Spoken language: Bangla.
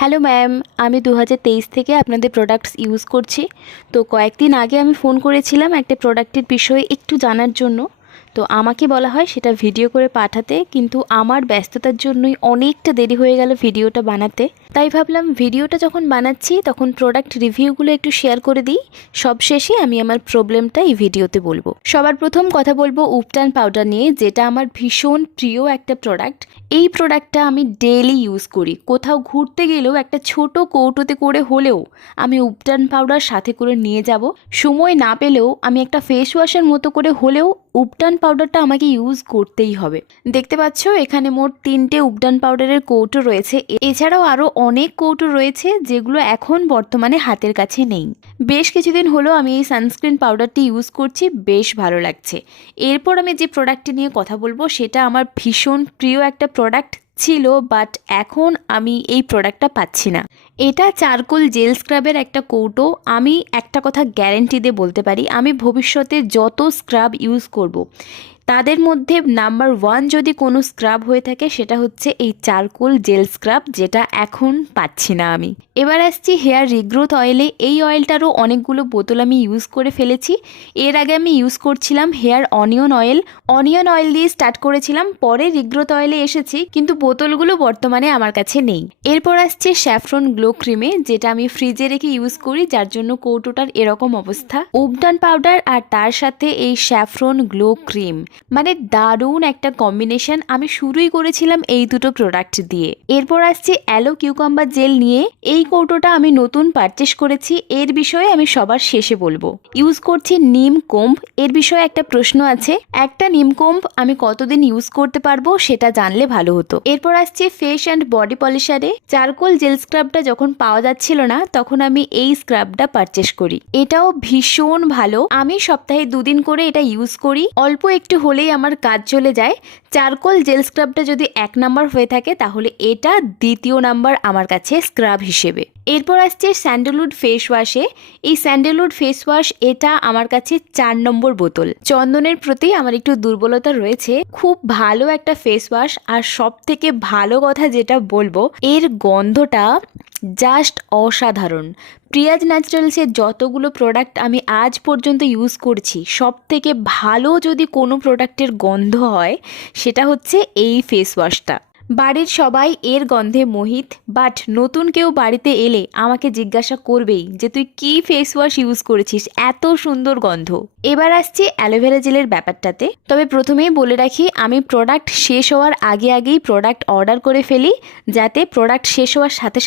হ্যালো ম্যাম, আমি 2023 থেকে আপনাদের প্রোডাক্টস ইউজ করছি। তো কয়েকদিন আগে আমি ফোন করেছিলাম একটা প্রোডাক্টের বিষয়ে একটু জানার জন্য। তো আমাকে বলা হয় সেটা ভিডিও করে পাঠাতে, কিন্তু আমার ব্যস্ততার জন্যই অনেকটা দেরি হয়ে গেল ভিডিওটা বানাতে। তাই ভাবলাম ভিডিওটা যখন বানাচ্ছি তখন প্রোডাক্ট রিভিউগুলো একটু শেয়ার করে দিই। সবশেষে আমি আমার প্রবলেমটা এই ভিডিওতে বলবো। সবার প্রথম কথা বলবো উপটান পাউডার নিয়ে, যেটা আমার ভীষণ প্রিয় একটা প্রোডাক্ট। এই প্রোডাক্টটা আমি ডেইলি ইউজ করি। কোথাও ঘুরতে গেলেও একটা ছোট কৌটোতে করে হলেও আমি উপটান পাউডার সাথে করে নিয়ে যাব। সময় না পেলেও আমি একটা ফেস ওয়াশের মতো করে হলেও উপটান পাউডারটা আমাকে ইউজ করতেই হবে। দেখতে পাচ্ছ এখানে মোট 3টে উপটান পাউডারের কৌটো রয়েছে। এছাড়াও আরও অনেক কৌটো রয়েছে যেগুলো এখন বর্তমানে হাতের কাছে নেই। বেশ কিছুদিন হলো আমি এই সানস্ক্রিন পাউডারটি ইউজ করছি, বেশ ভালো লাগছে। এরপর আমি যে প্রোডাক্টটি নিয়ে কথা বলবো সেটা আমার ভীষণ প্রিয় একটা প্রোডাক্ট ছিল, বাট এখন আমি এই প্রোডাক্টটা পাচ্ছি না। এটা চারকোল জেল স্ক্রাবের একটা কৌটো। আমি একটা কথা গ্যারেন্টি দিয়ে বলতে পারি, আমি ভবিষ্যতে যত স্ক্রাব ইউজ করব, তাদের মধ্যে নাম্বার 1 যদি কোনো স্ক্রাব হয়ে থাকে সেটা হচ্ছে এই চারকোল জেল স্ক্রাব, যেটা এখন পাচ্ছি না আমি। এবার আসছি হেয়ার রিগ্রোথ অয়েলে। এই অয়েলটারও অনেকগুলো বোতল আমি ইউজ করে ফেলেছি। এর আগে আমি ইউজ করছিলাম হেয়ার অনিয়ন অয়েল দিয়ে স্টার্ট করেছিলাম, পরে রিগ্রোথ অয়েলে এসেছি, কিন্তু বোতলগুলো বর্তমানে আমার কাছে নেই। এরপর আসছে স্যাফরন গ্লো ক্রিমে, যেটা আমি ফ্রিজে রেখে ইউজ করি, যার জন্য কৌটোটার এরকম অবস্থা। উপটান পাউডার আর তার সাথে এই স্যাফরন গ্লো ক্রিম, মানে দারুণ একটা কম্বিনেশন। আমি শুরুই করেছিলাম এই দুটো প্রোডাক্ট দিয়ে। এরপর আসছে অ্যালো কিউকাম্বার জেল নিয়ে। এই কৌটোটা আমি নতুন পারচেস করেছি, এর বিষয়ে আমি সবার শেষে বলবো। ইউজ করছি নিম কোম্ব। এর বিষয়ে একটা প্রশ্ন আছে, একটা নিম কোম্ব আমি কতদিন ইউজ করতে পারবো সেটা জানলে ভালো হতো। এরপর আসছে ফেস অ্যান্ড বডি পলিশারে। চারকোল জেল স্ক্রাবটা যখন পাওয়া যাচ্ছিল না তখন আমি এই স্ক্রাবটা পারচেস করি। এটাও ভীষণ ভালো। আমি সপ্তাহে 2 দিন করে এটা ইউজ করি। অল্প একটু হলেই আমার কাজ চলে যায়। চারকোল জেল স্ক্রাবটা যদি 1 নাম্বার হয়ে থাকে তাহলে এটা 2য় নাম্বার আমার কাছে স্ক্রাব হিসেবে। এরপর আসছে স্যান্ডেলউড ফেস ওয়াশে। এই স্যান্ডেলউড ফেস ওয়াশ, এটা আমার কাছে 4 নম্বর বোতল। চন্দনের প্রতি আমার একটু দুর্বলতা রয়েছে। খুব ভালো একটা ফেস ওয়াশ, আর সব থেকে ভালো কথা যেটা বলবো, এর গন্ধটা জাস্ট অসাধারণ। প্রিয়াজ ন্যাচারালসের যতগুলো প্রোডাক্ট আমি আজ পর্যন্ত ইউজ করছি, সব থেকে ভালো যদি কোনো প্রোডাক্টের গন্ধ হয় সেটা হচ্ছে এই ফেস ওয়াশটা। বাড়ির সবাই এর গন্ধে মোহিত, বাট নতুন কেউ বাড়িতে এলে আমাকে জিজ্ঞাসা করবেই যে তুই কি ফেস ওয়াশ ইউজ করেছিস, এত সুন্দর গন্ধ। এবার আসছি অ্যালোভেরা জেলের ব্যাপারটাতে। তবে প্রথমেই বলে রাখি, আমি প্রোডাক্ট শেষ হওয়ার আগেই প্রোডাক্ট অর্ডার করে ফেলি, যাতে প্রোডাক্ট শেষ হওয়ার সাথে সাথে